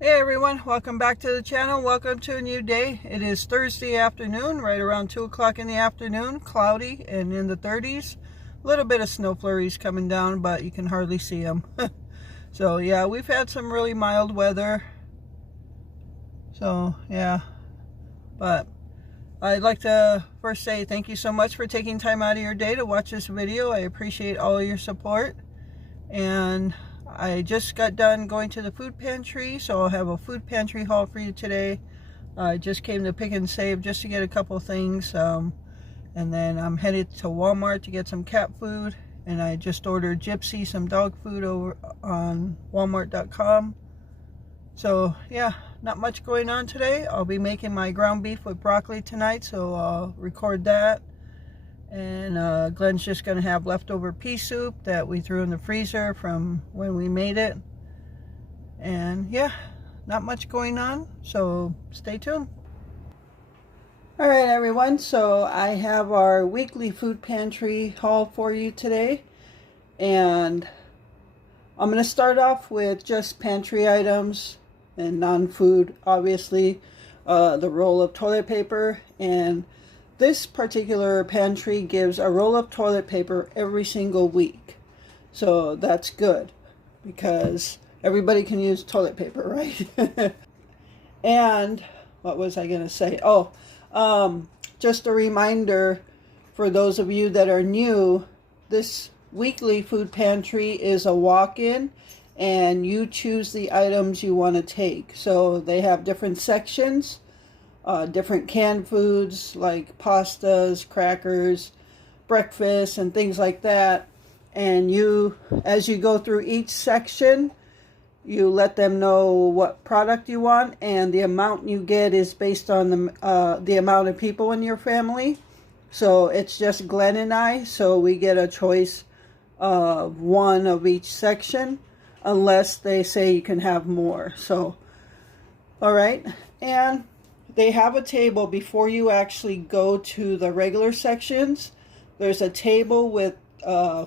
Hey everyone, welcome back to the channel. Welcome to a new day. It is Thursday afternoon, right around 2 o'clock in the afternoon, cloudy and in the 30s. A little bit of snow flurries coming down, but you can hardly see them. So yeah, we've had some really mild weather. So yeah, but I'd like to first say thank you so much for taking time out of your day to watch this video. I appreciate all of your support. And I just got done going to the food pantry, so I'll have a food pantry haul for you today. I just came to Pick and Save just to get a couple things, and then I'm headed to Walmart to get some cat food, and I just ordered Gypsy some dog food over on walmart.com. So yeah, not much going on today. I'll be making my ground beef with broccoli tonight, so I'll record that. And Glenn's just going to have leftover pea soup that we threw in the freezer from when we made it. And yeah, not much going on, so stay tuned. Alright everyone, so I have our weekly food pantry haul for you today. And I'm going to start off with just pantry items and non-food, obviously. The roll of toilet paper, and this particular pantry gives a roll of toilet paper every single week. So that's good because everybody can use toilet paper, right? And what was I going to say? Oh, just a reminder for those of you that are new, this weekly food pantry is a walk-in and you choose the items you want to take. So they have different sections. Different canned foods like pastas, crackers, breakfast, and things like that. And you, as you go through each section, you let them know what product you want, and the amount you get is based on the amount of people in your family. So it's just Glenn and I, so we get a choice of one of each section, unless they say you can have more. So, all right, and they have a table before you actually go to the regular sections. There's a table with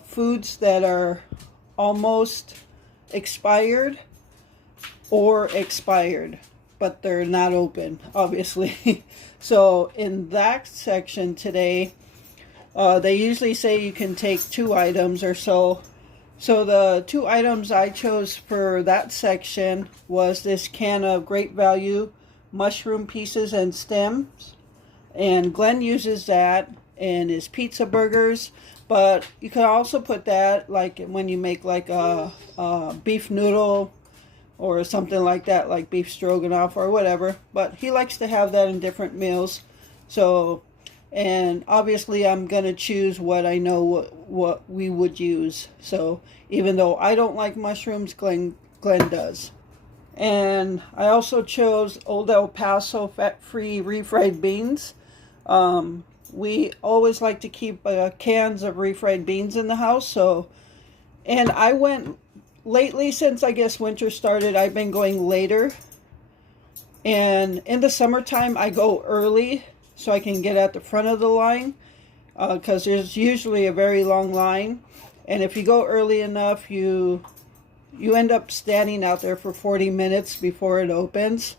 foods that are almost expired or expired, but they're not open, obviously. So in that section today, they usually say you can take 2 items or so. So the 2 items I chose for that section was this can of Great Value mushroom pieces and stems, and Glenn uses that in his pizza burgers, but you can also put that like when you make like a beef noodle or something like that, like beef stroganoff or whatever, but he likes to have that in different meals. So, and obviously I'm gonna choose what I know what we would use. So even though I don't like mushrooms, Glenn does. And I also chose Old El Paso fat-free refried beans. We always like to keep cans of refried beans in the house. So, and I went lately, since I guess winter started, I've been going later. And in the summertime, I go early so I can get at the front of the line, because there's usually a very long line. And if you go early enough, you end up standing out there for 40 minutes before it opens.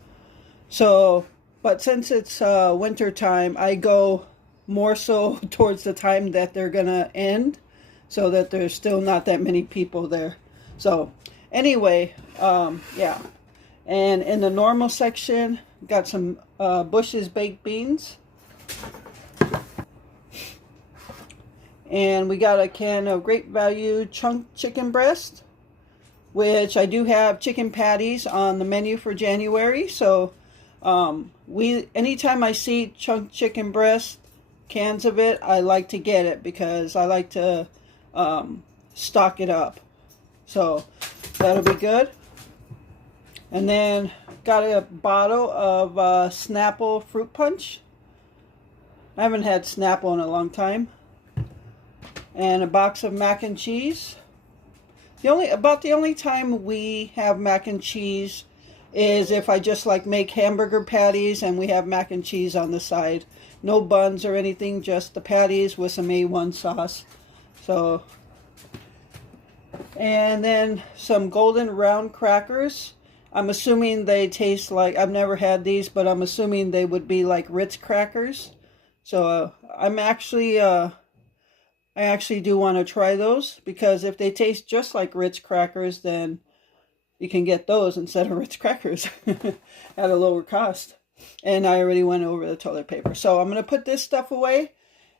So, but since it's winter time, I go more so towards the time that they're gonna end, so that there's still not that many people there. So anyway, yeah. And in the normal section, got some Bush's baked beans. And we got a can of Great Value chunk chicken breast, which I do have chicken patties on the menu for January. So anytime I see chunk chicken breast, cans of it, I like to get it because I like to stock it up. So that'll be good. And then got a bottle of Snapple fruit punch. I haven't had Snapple in a long time. And a box of mac and cheese. About the only time we have mac and cheese is if I just like make hamburger patties and we have mac and cheese on the side. No buns or anything, just the patties with some A1 sauce. So, and then some golden round crackers. I'm assuming they taste like, I've never had these, but I'm assuming they would be like Ritz crackers. So I actually do want to try those, because if they taste just like Ritz crackers, then you can get those instead of Ritz crackers at a lower cost. And I already went over the toilet paper. So I'm going to put this stuff away.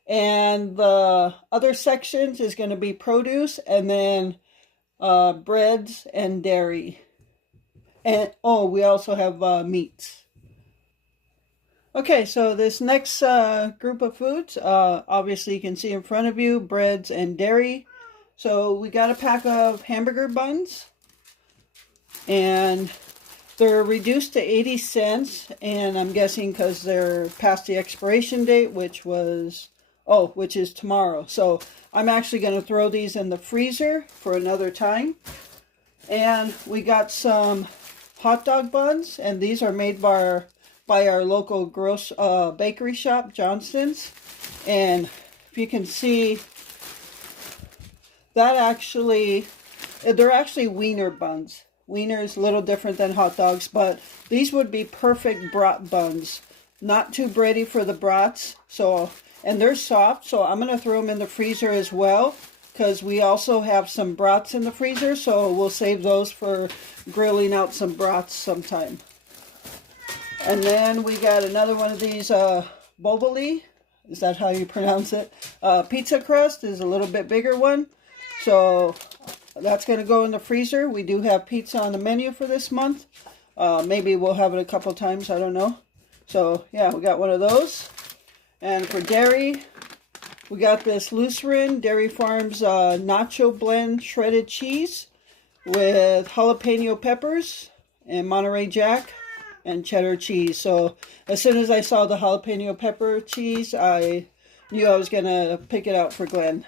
And the other sections is going to be produce, and then breads and dairy. And oh, we also have meats. Okay, so this next group of foods, obviously you can see in front of you, breads and dairy. So we got a pack of hamburger buns, and they're reduced to 80 cents, and I'm guessing because they're past the expiration date, which is tomorrow. So I'm actually going to throw these in the freezer for another time. And we got some hot dog buns, and these are made by our local bakery shop, Johnston's. And if you can see, they're actually wiener buns. Wiener is a little different than hot dogs, but these would be perfect brat buns. Not too bready for the brats, and they're soft, so I'm going to throw them in the freezer as well, because we also have some brats in the freezer, so we'll save those for grilling out some brats sometime. And then we got another one of these boboli. Is that how you pronounce it? Pizza crust is a little bit bigger one, so that's going to go in the freezer. We do have pizza on the menu for this month. Maybe we'll have it a couple times, I don't know. So yeah, we got one of those. And for dairy, we got this Lutheran Dairy Farms Nacho Blend shredded cheese with jalapeno peppers and Monterey Jack and cheddar cheese. So as soon as I saw the jalapeno pepper cheese, I knew I was going to pick it out for Glenn.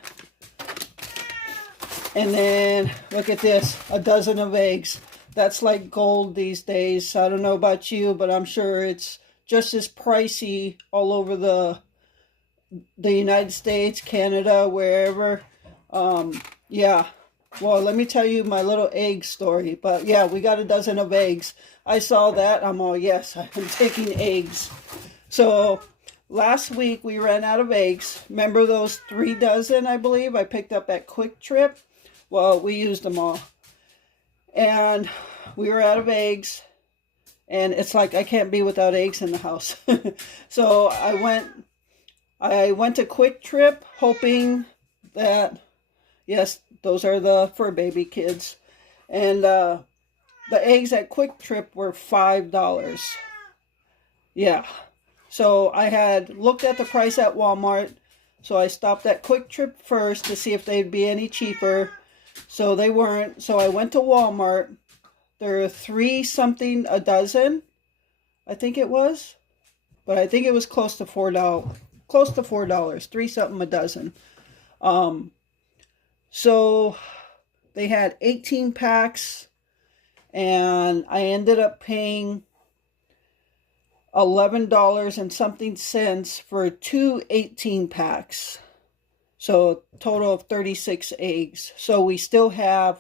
And then, look at this, a dozen of eggs. That's like gold these days. I don't know about you, but I'm sure it's just as pricey all over the United States, Canada, wherever. Yeah. Well, let me tell you my little egg story. But yeah, we got a dozen of eggs. I saw that. I'm all, yes, I'm taking eggs. So last week we ran out of eggs. Remember those 3 dozen, I believe, I picked up at Quick Trip? Well, we used them all. And we were out of eggs. And it's like I can't be without eggs in the house. So I went to Quick Trip hoping that, yes, those are the fur baby kids. And the eggs at Quick Trip were $5. Yeah. So I had looked at the price at Walmart. So I stopped at Quick Trip first to see if they'd be any cheaper. So they weren't. So I went to Walmart. There are $3 something a dozen, I think it was. But I think it was close to $4. Close to $4. $3 something a dozen. So they had 18 packs. And I ended up paying $11 and something cents for 2 18 packs. So a total of 36 eggs. So we still have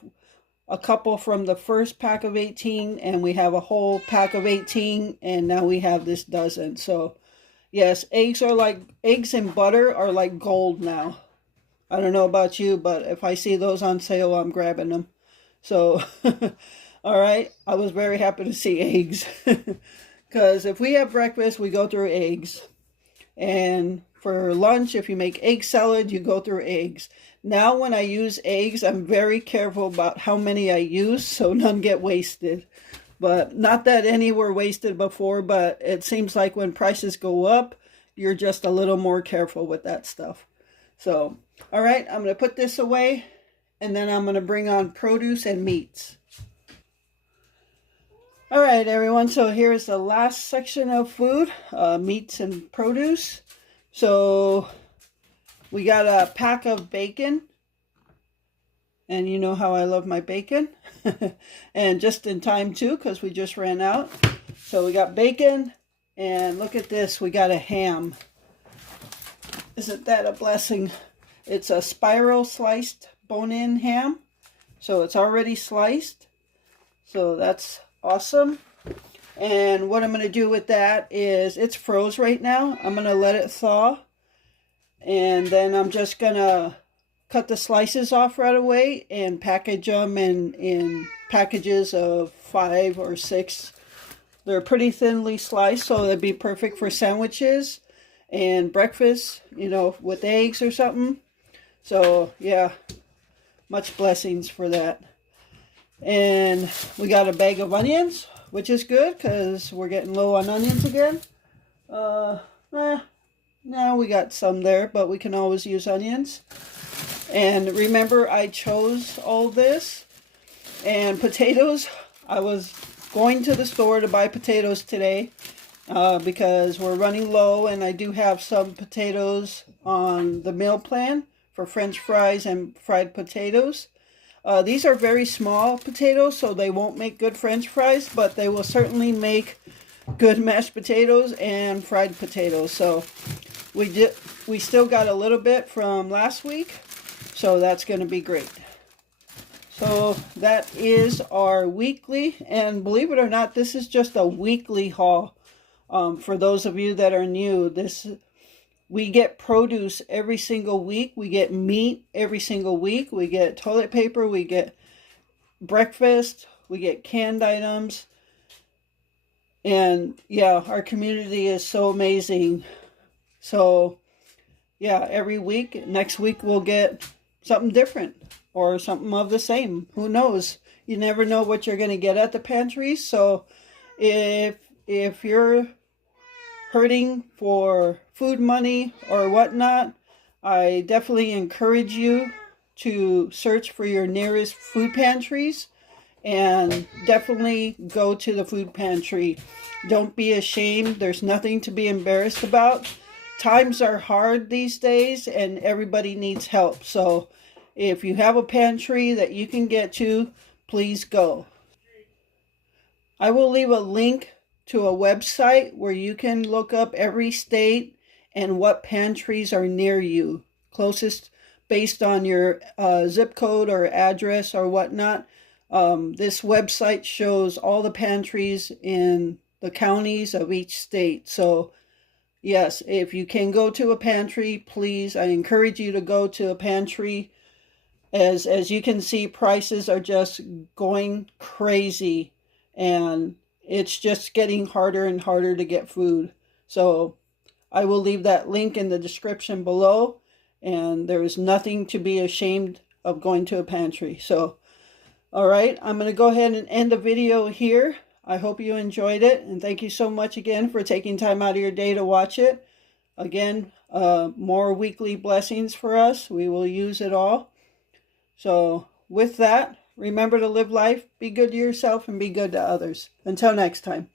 a couple from the first pack of 18, and we have a whole pack of 18, and now we have this dozen. So yes, eggs and butter are like gold now. I don't know about you, but if I see those on sale, I'm grabbing them. So all right, I was very happy to see eggs. Because if we have breakfast, we go through eggs. And for lunch, if you make egg salad, you go through eggs. Now when I use eggs, I'm very careful about how many I use so none get wasted. But not that any were wasted before, but it seems like when prices go up, you're just a little more careful with that stuff. So, all right, I'm going to put this away, and then I'm going to bring on produce and meats. All right, everyone, so here's the last section of food, meats and produce. So we got a pack of bacon, and you know how I love my bacon, and just in time too, because we just ran out. So we got bacon, and look at this, we got a ham. Isn't that a blessing? It's a spiral sliced bone-in ham, so it's already sliced, so that's awesome. And what I'm going to do with that is, it's froze right now. I'm going to let it thaw. And then I'm just going to cut the slices off right away and package them in packages of 5 or 6. They're pretty thinly sliced, so they'd be perfect for sandwiches and breakfast, you know, with eggs or something. So, yeah, much blessings for that. And we got a bag of onions, which is good because we're getting low on onions again. Now we got some there, but we can always use onions. And remember, I chose all this. And potatoes, I was going to the store to buy potatoes today because we're running low, and I do have some potatoes on the meal plan for French fries and fried potatoes. These are very small potatoes, so they won't make good French fries, but they will certainly make good mashed potatoes and fried potatoes. So we still got a little bit from last week, so that's going to be great. So that is our weekly, and believe it or not, this is just a weekly haul. For those of you that are new, we get produce every single week. We get meat every single week. We get toilet paper. We get breakfast. We get canned items. And yeah, our community is so amazing. So yeah, every week, next week we'll get something different or something of the same. Who knows? You never know what you're going to get at the pantry. So if you're hurting for food money or whatnot, I definitely encourage you to search for your nearest food pantries and definitely go to the food pantry. Don't be ashamed. There's nothing to be embarrassed about. Times are hard these days and everybody needs help. So if you have a pantry that you can get to, please go. I will leave a link to a website where you can look up every state and what pantries are near you, closest based on your zip code or address or whatnot. This website shows all the pantries in the counties of each state. So yes, if you can go to a pantry, please, I encourage you to go to a pantry. As you can see, prices are just going crazy, and it's just getting harder and harder to get food. So I will leave that link in the description below, and there is nothing to be ashamed of going to a pantry. So, all right, I'm going to go ahead and end the video here. I hope you enjoyed it, and thank you so much again for taking time out of your day to watch it. Again, more weekly blessings for us. We will use it all. So with that, remember to live life, be good to yourself, and be good to others. Until next time.